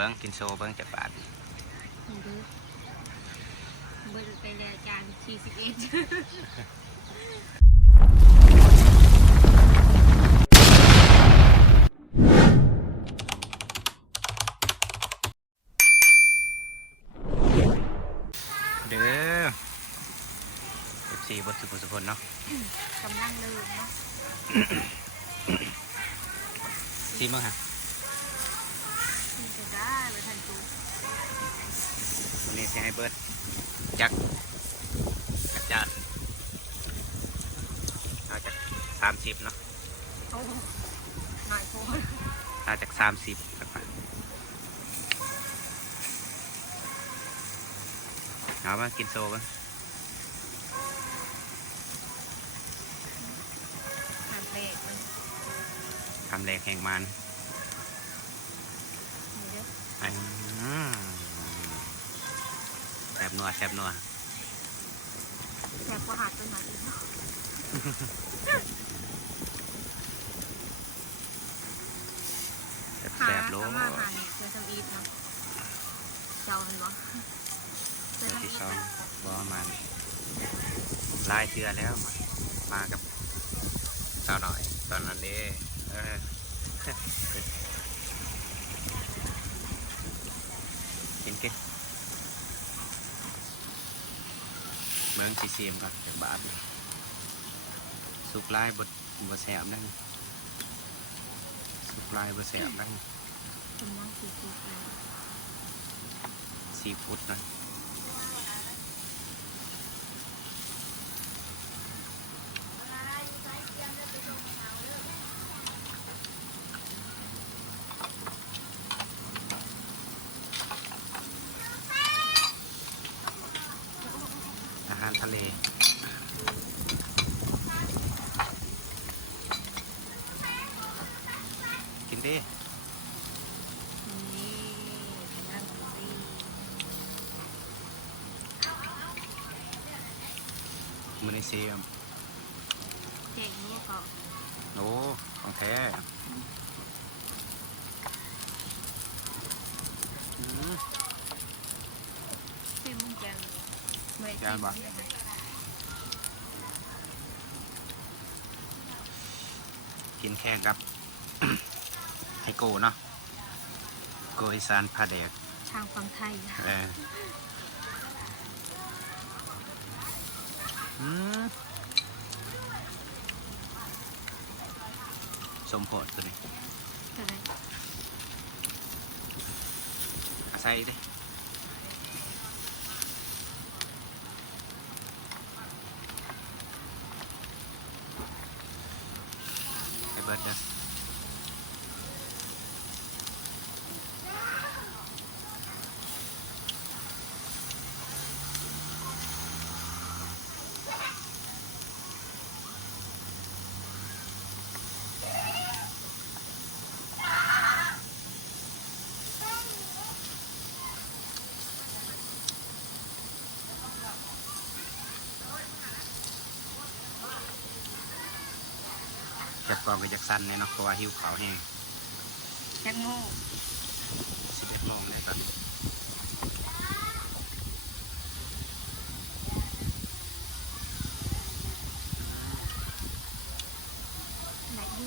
บิ้งกินโซเบิ้งจากบาทเด้อเบิดไปแล้วจานสี่สิบเอ็ดเด้อเอฟซีบดสุขุสุพนเนาะกำลังเริ่มเนาะซีมั้งฮะ นี่จะได้ไปทันจู วันนี้จะให้เบิร์ดจักจักจานเอาจากสามสิบเนาะโอ้หน่อยโพดเอาจากสามสิบเอามากินโซเบิ้งหันเล็กมันทำแรงแห่งมันนี่ นัวแซ่บนัวแซ่บกว่าหาดเป็นหน่อยอีกเนาะแซ่บหาแซ่บโลสามารถหาเนี่ยเจอทำอีทเนาะเจ้าเห็นบ่เจอเดือนทำอีที่ทสองนะบอมันหลายเทือแล้วมามากับสาวหน่อย ตอนนั้นเด้เออกินกินเบิ้ งสีเสียมก่อนจากบาทนี่สุกลายบดบดแสบนั่นสุกลายบดแสบนั่นกำลังสี่สิบแปดซีฟู้ดนั่น อาหารทะเล กินดินี่กำลังสี่มือในเซียมเก่งนี่ก็โอ้ของแท้อืมซิมมึงแกงไม่แกงบ่กินแค่กับ ไฮโก้เนาะโกอีสานพาแดกทางฝั่งไทยเอออืมสมโพธตัวนี้จะได้ใส่ดิ กองกับจักสันเนี่ยเนาะเพราะว่าหิวขาวแห้งแจ็คโม่ สิบเอ็ดโมงแล้วตอนนี้ ไหนดี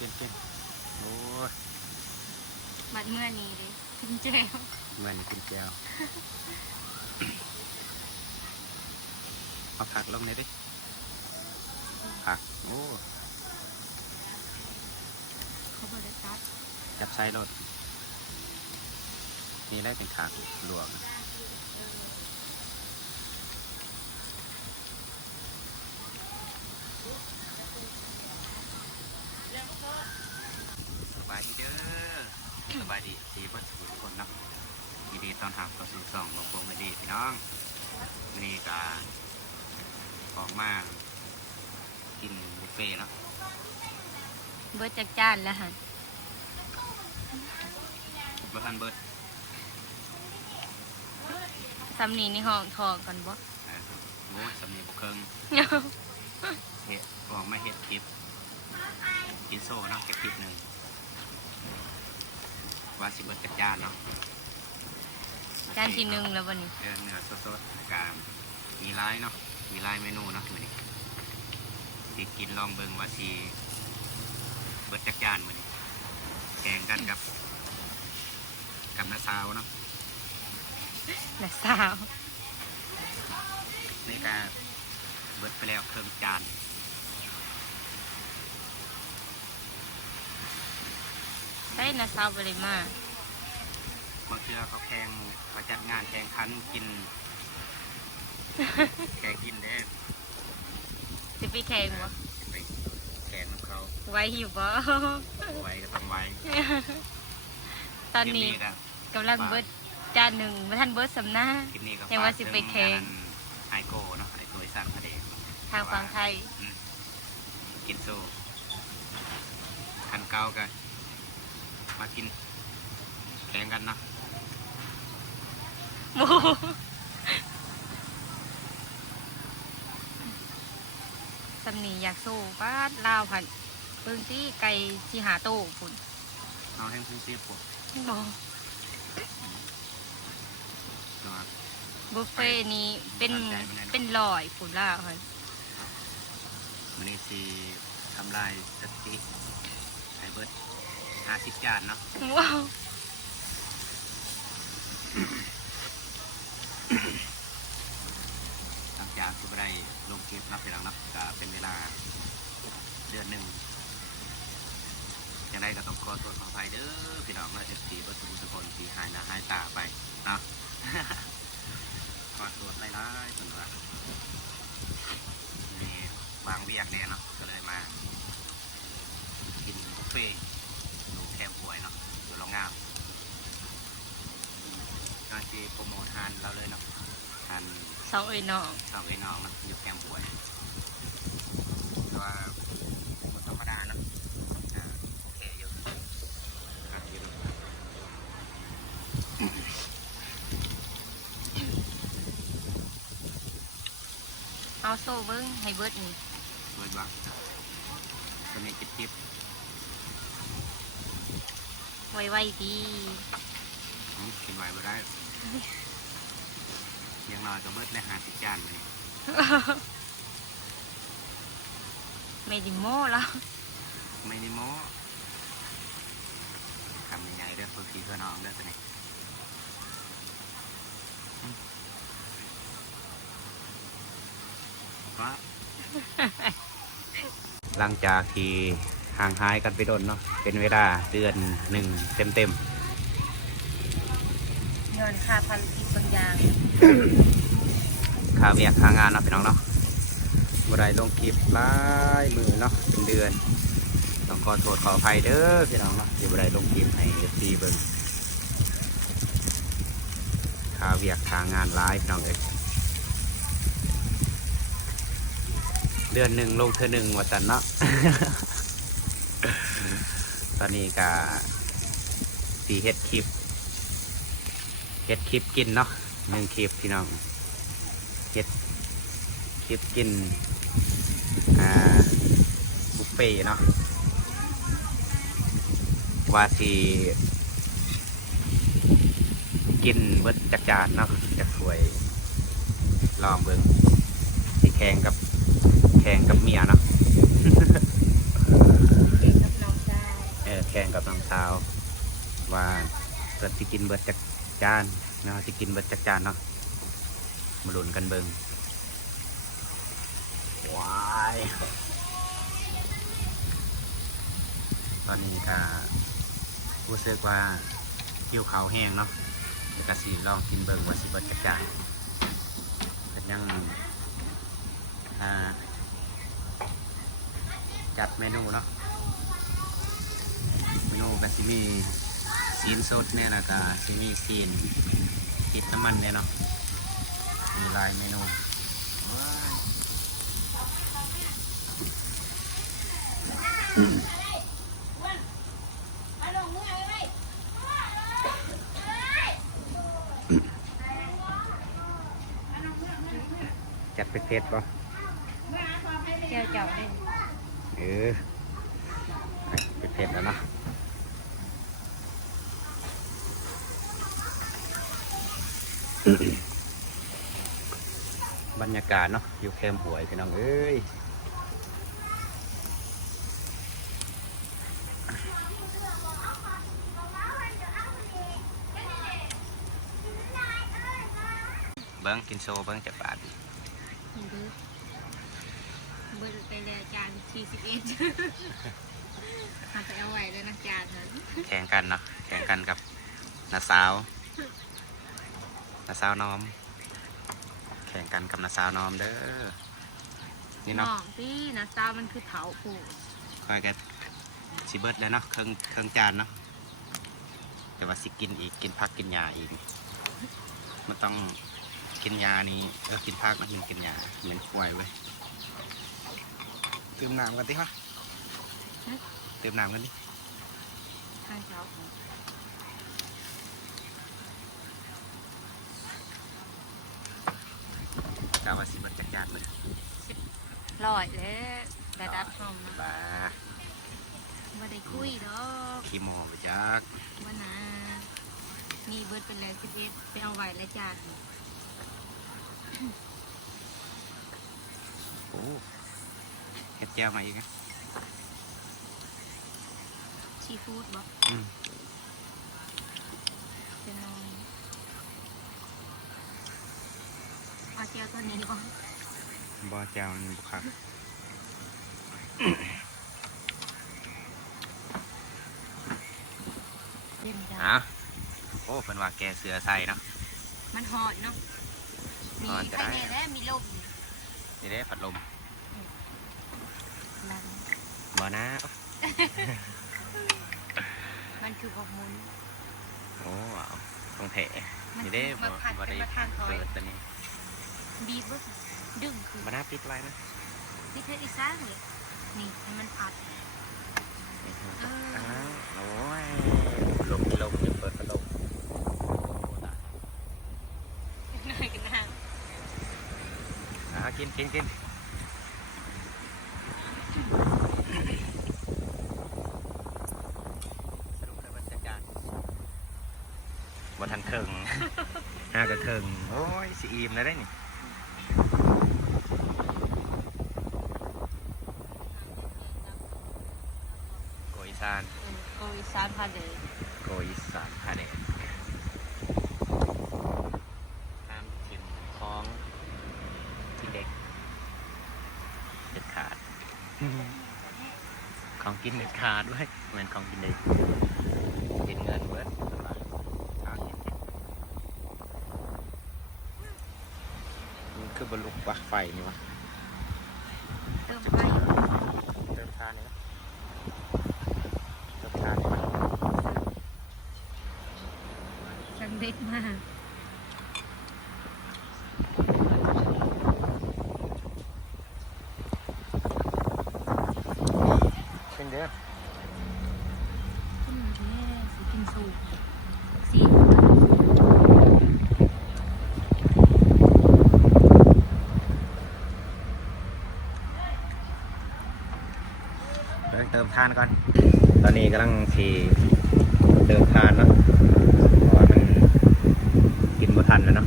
กินกินกินกินโอ้ยบัดเมื่อนี้เลยกินแจวเมื่อนี้กินแก้วเอาผักลงเลยดิผักโอ้เขาบริการจับไส้รถนี่ได้เป็นขากลวกนะสบายดีเด้อสบายดีสีบัดสุทุกคนเนาะยินดีตอนหับกับสู่สองกับพวงมาดีพี่น้องวันนี่กาของมากกินบุฟเฟ่ต์เนาะเบิร์ดจักจานแล้วฮะบ่ทันเบิดซ้ำนี้ในห้องทองกันบ่เออโอ้ยสำเนียงบกเคิงเฮ็ดออกมาเฮ็ดคลิปกินโซ่เนาะแค่คลิปหนึ่ง ว่าสิบเบิดจักจานเนาะจานที่หนึ่งแล้ววันนี้เออเนื้อสดๆแล้วกามมีหลายเนาะมีหลายเมนูเนาะมื้อนี้สิกินลองเบิ่งว่าสิเบิดจักจานมื้อนี้แข่งกันกับกับน้าสาวเนาะน่ะสาวนี่ก็เบิดไปแล้วครึ่งจาน ช่น่ะสาวไปเลยมาบางเทื่อเขาแข่งเขาจัดงานแข่งขันกิน แข่งกินเด้สิไปแข่งบ่ไปแข่งของเขาไว้อยู่บ่ไว้ก็ต้องไว้ ตอนนี้คลิปก็กำลังเบิดจานหนึ่งบ่ทันเบิดสำนาคลิปนี้ก็ยังว่าสิไปแข่งไอโก้เนาะไอโก้สร้างประเดชทางฝั่งไทย กินโซ่คันเก้ากัน มากินแข่งกันเนาะหมูสำนีอยากสู้ป้าดลาวผันเบิ่งที่ไก่สิหาโตพุ่นเอาแห้งพุ่งเสียบปวดบ่ตัวบุฟเฟ่ต์นี้เป็นสนใจบ่แน่นอนเป็นลอยพุ่นลาวค่ะมันนี่สีทำลายสติไอเบิร์ดห้าสิบจานเนาะว้าวหลังจากที่ได้ลงคลิปนับไปแล้วนับก็เป็นเวลาเดือนหนึ่งอย่างไรก็ต้องขอโทษขออภัยเด้อพี่น้องและเอฟซีเบิร์ดทุกทุกคนที่หายหน้าหายตาไปเนาะขอโทษหลายๆส่วนว่ามีวางเวียกแน่เนาะก็เลยมากินบุฟเฟ่ งงานก็ที่โปรโมททานเราเลยเนาะทานสองเอ้ยน้องสองไอ้น้องเนาะอยู่แคมหวยแต่ว่าบ่ธรรมดาเนาะอ่าโอเคอยู่อะอยู่เอาโซ่เบิ้งให้เบิดนี่เบิดบ้างตอนนี้กิบกิบ ไวๆดีอืมกินไหวบ่ได้อยังน้อยก็เบิดและหาสิบจานมานี่ไม่ไดิโม่แล้วไม่ได้โม้ทำยังไงเด้อเพื่อพี่เพื่อน้องเด้อตัวนี้อืมว่าหลังจากที่ ห่างหายกันไปโดนเนาะเป็นเวลาเดือนหนึ่งเต็มเต็มเงินค่าพันกิจบางอย่างๆค่าเวียกค่างานเนาะพี่น้องเนาะบ่ได้ลงคลิปหลายมือเนาะเป็นเดือนต้องขอโทษขออภัยเด้อพี่น้องเนาะที่บ่ได้ลงคลิปให้ซีเบิ่งค่าเวียกค่างานหลายพี่น้องเอ้ยเดือนหนึ่งลงเธอหนึ่งว่าสันเนาะ ตอนนี้ก็สีเฮ็ดคลิปเฮ็ดคลิปกินเนาะหนึ่งคลิปพี่น้องเฮ็ดคลิปกินอ่าบุฟเฟ่เนาะว่าสีกินเบิดจักจานเนาะจะถวยลองเบิ่งสีแข่งกับแข่งกับเมียเนาะ เด็กกับน้องชาย เออแข่ งกับน้องสาว ว่าเกิดสิกินเบิดจักจานเนาะสิกินเบิดจักจานเนาะมาลุ้นกันเบิงว้ายตอนนี้ก็รู้สึกว่าหิวเขาวแห้งเนาะเดี๋ยวก็สิลองกินเบิงว่าสิเบิดจักจานก็ยังอ่าจัดเมนูเนาะ ก็สิมีซีนสดเนี่ยแล้วก็สิมีซีนเห็ดน้ำมันเนี่ยเนาะมีหลายเมนูว้ายเผ็ดๆป่ะเจียวเจ้าได้เออเผ็ดๆแล้วเนาะ บรรยากาศเนาะอยู่แคมป์หวยพี่น้องเอ้ยเบิ้งกินโซเบิ้งจากบาทนี่เด้อเบิดไปแล้วจาน41เอาไปเอาไว้แล้วนะจานนั้นแข่งกันเนาะแข่งกันกับนาสาว นาสาวน้อม แข่งกันกับนาสาวน้อมเด้อ นี่น้เนาะองพี่นะซาวมันคือเถาปูดคอยกันสิเบิดแล้วเนาะเครื่องเครื่องจานเนาะแต่ว่าสิกินอีกกินผักกินยาอีกมันต้องกินยานี้เออกินผักนะยังกินยาเหมือนควายเว้ยเติมน้ำกันดิฮะเติมน้ำกันดิ ข้างเช้าของ กาวาสิเบิดจักจานเลย ลอยแล้วระดับหอมนะบ้าไม่ได้คุยดอกขี้โมไปจักว่านะนี่เบิดเป็นแล้ว11ไปเอาไว้แล้วจานโอ้เฮ็ดแก้วมาอีกนะซีฟู้ดบอกอืมเป็นนมเอาเจียวตัวนี้ก่อน บ่แก้วมันบุคักเล่นจ้าอะโอ้เป็นว่าแกเสือใส่เนาะ มันหอดเนาะ มีหอดจะใครได้เนี่ยแล้วมีลมนี่เด้พัดลมลังบ่นะมันคือบอกมุนโอ้ว้าวตรงแถมันนี่เด้มาขัดบ่เป็นได้มาทางถอยเปิดตัวนี้บีบเบิด ดึงคือบ่น่าปิดไว้นะนี่คืออีสานเลยนี่ให้มันพัดนี่คือเอออ้าวโอ้ยลมลมอย่าเปิดพัดลมโอ้ตายหน่อยกันนะอะกินกินกินสรุปเลยว่าจัดการบ่ทันเคิงห้ากระเคิง โอ้ย สิอิ่มแล้วได้นี่โกอีสาน เออโอ้อีสานพัดเลย โกอีสานพาเดชห้ามกินของที่เด็กเด็ดขาด ของ กินเด็ดขาดด้วยเหมือนของกินเด็กกินเงินเบิร์ดมันคือบรรลุปลักไฟนี่วะ เติมไป เติมทานนี่นะเติมทานนี่นะ จังเด็กมาก เป็นเด้อ ขึ้นมาแค่สีกินสูบสี เดี๋ยวเติมทานก่อน ตอนนี้กำลังสีเติมทานเนาะเพราะว่ามันกินบ่ทันแล้วเนาะ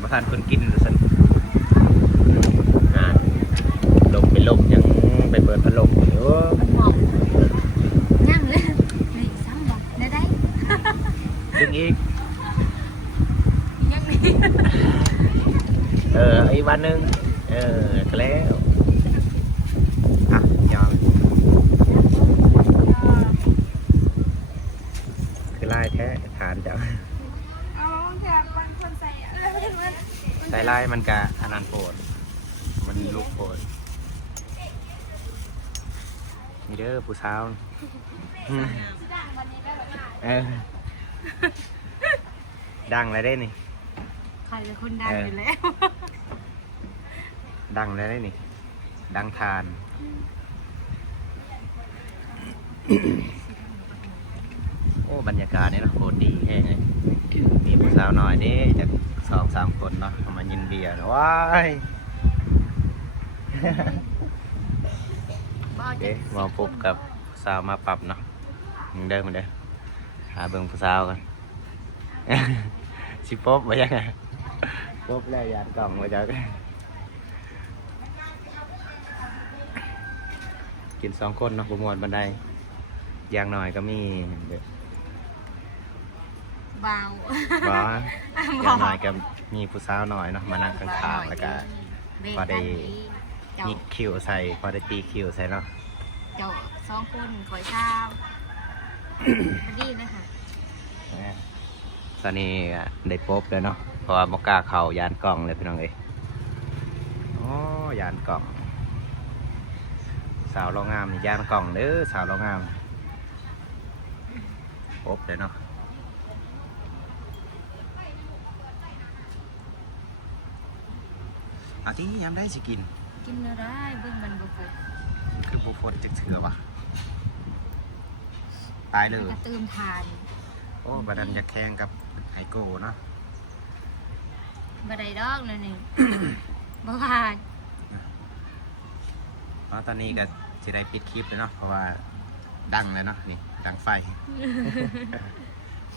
บ่ทันคนกินดูสันอ่าลมไปลมยังไปเปิดพัดลมอยู่มันหมอกนั่งเลยนี่ซ้ำบอกได้ได้ดึงอีกยังมีเอออีกวันหนึ่งเออก็แล้วอะยอมคือไล่แท้ทานจ้ะ เอาจากบางคนใส่อะไรไม่รู้มัน ใส่ไล่มันกะอนันต์โปรดมัน ลูกโปรดนี่เด้อผู้สาวอืมด่างวันนี้ได้แบบว่าเออดังเลยได้นี่ใครเป็นคนดังอยู่แล้ว ดังเลยได้นี่ ดังทานโอ้บรรยากาศนี่นะโคตรดีแห้งเลยมีผู้สาวน้อยเด้จากสองสามคนเนาะเอามายินเบียร์นะว้ายบ่ โอเคจะมาพบกับสาวมาปรับเนาะมึงเด้อมึงเด้อหาเบิ่งผู้สาวกันสิปบไว้ยังไงปบแล้วยานกล่องมาจากกินสองคนเนาะประมวลบันไดอย่างหน่อยก็มีเด้อเบาบ่อย่างหน่อยก็มีผู้สาวหน่อยเนาะมานั่งข้างๆแล้วก็พอได้ เจ้ามีคิวใส่พอได้ตีคิวใส่เนาะเจ้าสองคนขอยข้าวพอดีนะคะตอนนี้ก็ได้ปบแล้วเนาะเพราะว่าบกล้าเข่ายานกล่องเลยพี่น้องเอ้ยโอ้ยานกล่อง สาวโรงงามนี่ยานกล่องเด้อสาวโรงงามปบเลยเนาะเอาที่ยามได้สิกิน กินอะไรเบิ่งมันบ่ปกคือบุฟดจึกเถื่อวะตายเลยมันก็เติมทานโอ้บัดันอยากแข่งกับไฮโก้เนาะบ่ได้ดอกนั่นนี่ บ่ผ่านเพราะตอนนี้ก็จะได้ปิดคลิปแล้วเนาะเพราะว่าดังแล้วเนาะนี่ดังไฟ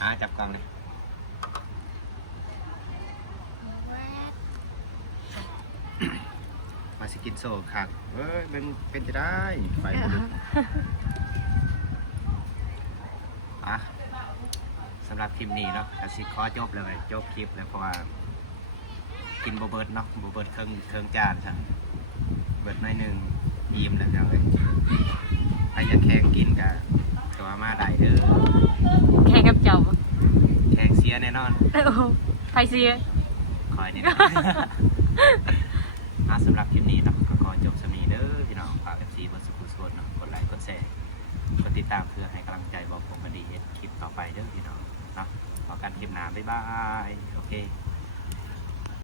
อ่าจับกล้องเลยมาสกินโซ่ค่ะเอ้ยเป็นเป็นจะได้ไฟบ่ลุกอะสำหรับคลิปนี้เนาะกสิขอจบเลยจบคลิปแล้วเพราะว่า กินโบเบิร์ดเนาะโบเบิร์ดเครื่องเครื่องจานใช่เบิร์ดหน้อยหนึ่งยิ้มแล้วจังเลยใครอยากแข่งกินกะตัวมาได้เด้อแข่งกับเจ้าแข่งเสียแน่นอนโอ้ไฟเสียคอยนี่นะ อะสำหรับคลิปนี้เนาะก็ขอจบสำนีเด้อพี่น้องฝากเอฟซีบนสุขุสวนเนาะกดไลค์กดแชร์กดติดตามเพื่อให้กำลังใจบอกผมมาดีเฮ็ดคลิปต่อไปเด้อพี่น้องเนาะพอกันคลิปหน้าบ๊ายบายโอเค